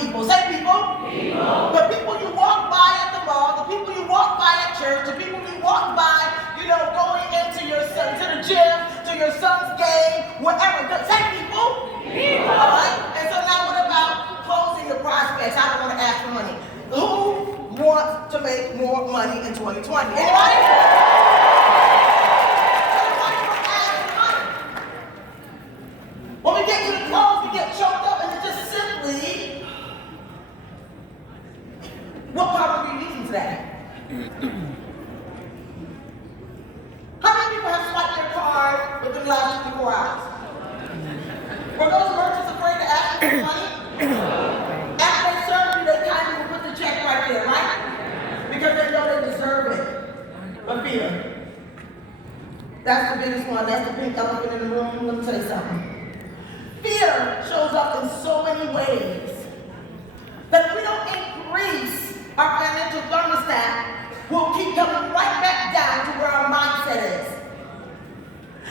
people. Say people. People. The people you walk by at the mall, the people you walk by at church, the people you walk by, going into your son, to the gym, to your son's game, wherever. Say people. People. All right? And so now what about closing your prospects? I don't want to ask for money. Who wants to make more money in 2020? Anybody? When we get to the close, we get choked up, and it's just simply, what power are we using today? How many people have swiped their card within the last 24 hours? Were those merchants afraid to ask you for money? After they serve you, they kind of put the check right there, right? Because they know they deserve it. But fear. That's the biggest one. That's the pink elephant in the room. Let me tell you something. Fear shows up in so many ways that if we don't increase our financial thermostat, we'll keep coming right back down to where our mindset is.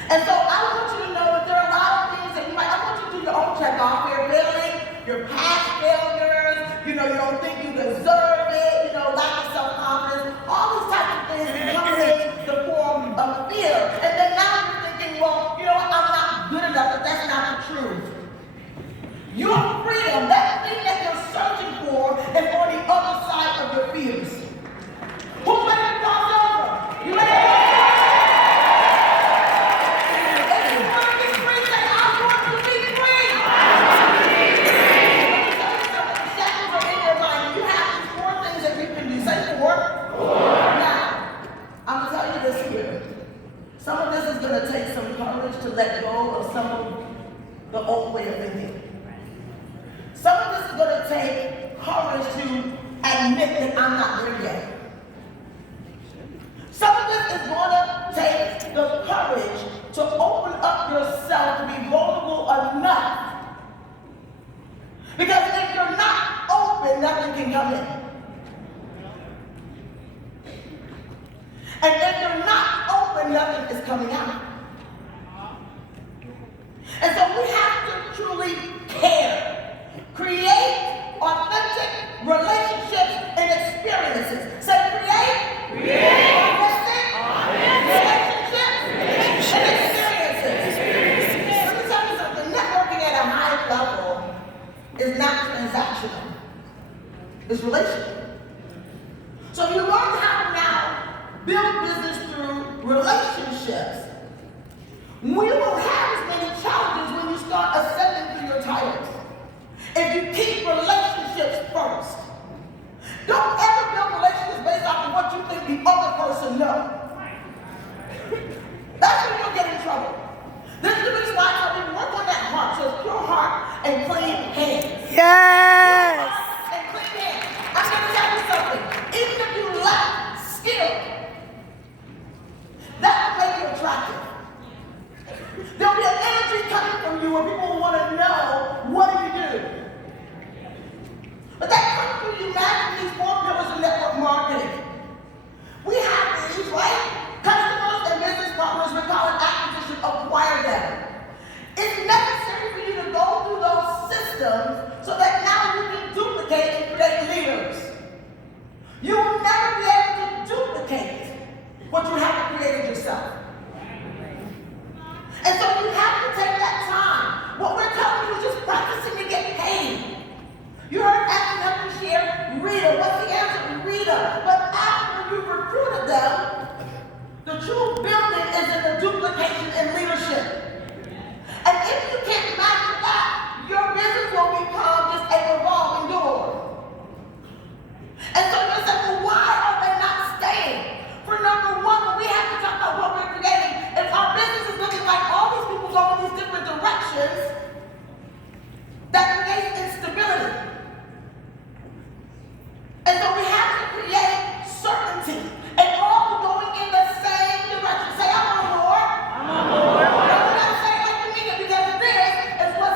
And so I want you to know that there are a lot of things that I want you to do your own check off. Your failing, your past failures, you don't think you deserve it, lack of self-confidence, all these types of things come in the form of fear. And then now you're thinking, well, I'm not good enough, but that's not the truth. Your freedom, that thing that you're searching for, is on the other side of your fears. Who's ready to cross over? You ready to cross over? If you want to be free, say, I want to be free. Let me tell you something. The shackles are in your mind. You have these 4 things that you can do. Say 4. Now, I'm going to tell you this here. Some of this is going to take some courage to let go of some of the old way of thinking. Some of this is going to take courage to admit that I'm not there yet. Some of this is going to take the courage to open up yourself to be vulnerable enough. Because if you're not open, nothing can come in. And if you're not open, nothing is coming out. And so we have to truly care. Create authentic relationships and experiences. Say create authentic relationships and experiences. Let me tell you something. Networking at a high level is not transactional. It's relational. So you learn how to now build business through relationships. We will have as many challenges when you start ascending through your titles. If you keep relationships first. Don't ever build relationships based off of what you think the other person knows. That's when you'll get in trouble. This is the reason why I tell people work on that heart. So it's pure heart and clean hands. Yes! Pure heart and clean hands. I'm going to tell you something. Even if you lack skill, that will make you attractive. There'll be an energy coming from you where people will want to know, what do you do? But that comes through you mastering these 4 pillars of network marketing. We have these, right? Customers and business partners, we call it acquisition, acquire them. It's necessary for you to go through those systems so that now you can duplicate and create leaders. You will never be able to duplicate what you have created yourself. And so you have to take that time. What we're telling you is just practicing to get paid. You heard Ashley help me share Rita. What's the answer? Rita. But after you recruited them, the true building is in the duplication and leadership. And if you can't master that, your business will become just a revolving door. And so you're saying, well, why are they not staying? For number one, when we have to talk about what we're creating, if our business is looking like all these people go in these different directions, that creates instability. And so we have to create certainty. And all going in the same direction. Say, I'm on board. I'm on board. No, we're not saying like you mean it, because this is what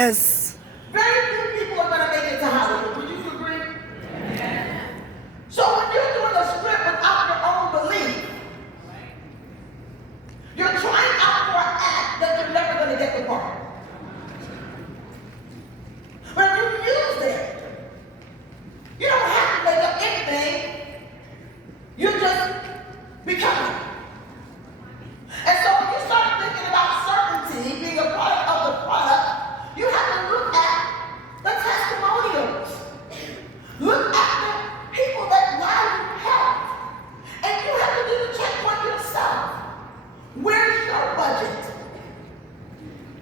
Yes. Very few people are going to make it to Hollywood. Would you agree? So when you're doing a script without your own belief, you're trying out for an act that you're never going to get the part. But you use it. You don't have to make up anything. You just become it. And so when you start thinking about certainty being a product of the product, you have to look at the testimonials. Look at the people that value health. And you have to do the checkpoint yourself. Where's your budget?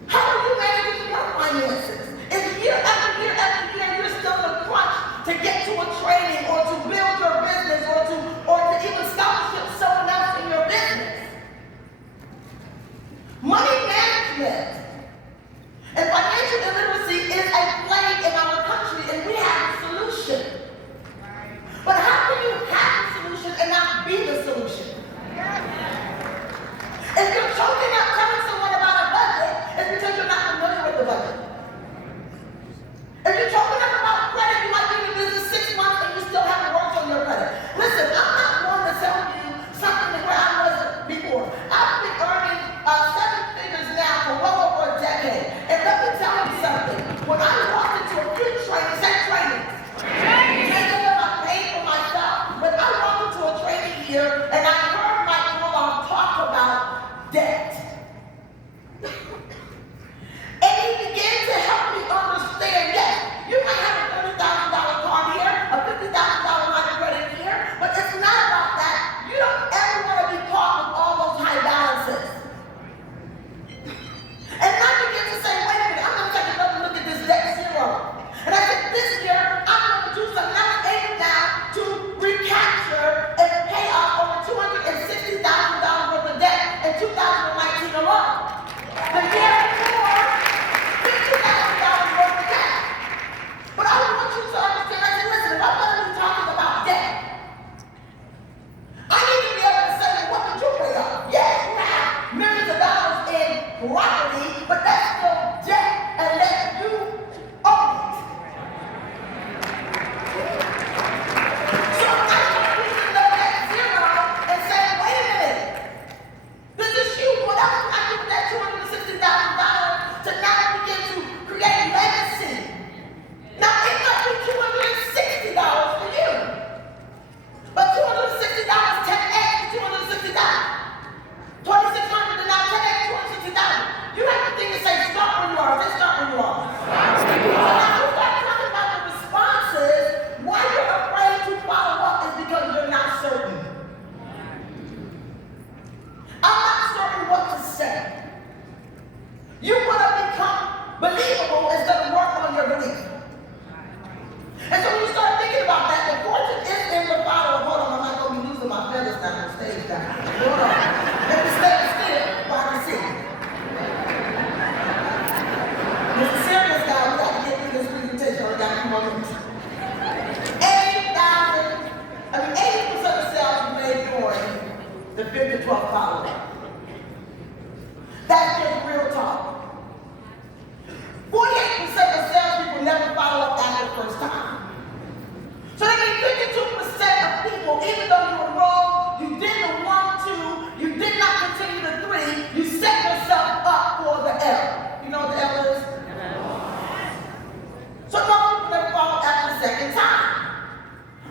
How are you managing your finances? If year after year after year you're still in a crunch to get to a training or to build your business or to even scholarship someone else in your business. Money management and financial illiteracy is a plague in our country, and we have a solution. But how can you have the solution and not be the solution? If you're choking up telling someone about a budget, it's because you're not familiar with the budget. If you're choking up about credit, you might be in the business 6 months and you still haven't worked on your credit. Listen, I'm not one to tell you something where I wasn't before. I've been earning 7 figures now for well over a decade. And let me tell you something. When I walked into a few trainings, say training. I paid for myself, but I walked into a training here and I heard my Nicola talk about debt. And he began to help me understand, yes, you might have a $30,000 car here, a $50,000 line of credit here, but it's not about that. You don't ever want to be caught with all those high balances. And I began to say, wait a minute, I'm going to take another look at this debt zero. And I said, this year, I'm going to do something. I was able now to recapture and pay off over $260,000 worth of debt in 2019 alone. The year before, $50,000 worth of debt. But I want you to understand, I said, listen, if I'm going to be talking about debt, I need to be able to say, what did you pay off? Yes, you have millions of dollars in property, but that's still debt unless you own it. So I start using the debt zero and saying, wait a minute, this is huge. What else can I do with that $260,000 to now begin to create legacy? Now it might be $260 for you, but $260 10x $260. $2,600 and now 10x $260. You have to think and say, start where you are. Let's start where you are. Now you start talking about the responses. Why you're afraid to follow up is because you're not certain. I'm not certain what to say. You want to become believable instead of work on your belief. And so when you start thinking about that, the fortune is in the bottle. Hold on, I'm not going to be losing my feathers down on stage now. Hold on. Let me stay still while I can see. Mr. Serious guy, we got to get through this presentation. We got to come on in. 80% of sales are made during the 5th to 12th follow-up. That's just real talk. 48% of salespeople never follow up after the first time. So that means 52% of people, even though you enrolled, you did the 1, 2, you did not continue the 3, you set yourself up for the L. You know what the L is? So most people never follow after the second time.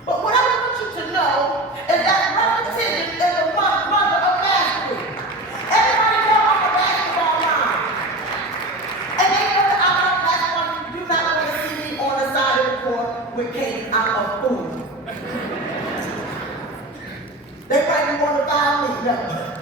But what I want you to know is that repetition is the mother of mastery. Everybody know I'm a basketball mom. And they know that I'm a basketball mom. You do not want to see me on the side of the court with Katie. I'm a fool. They might be want to foul me. No.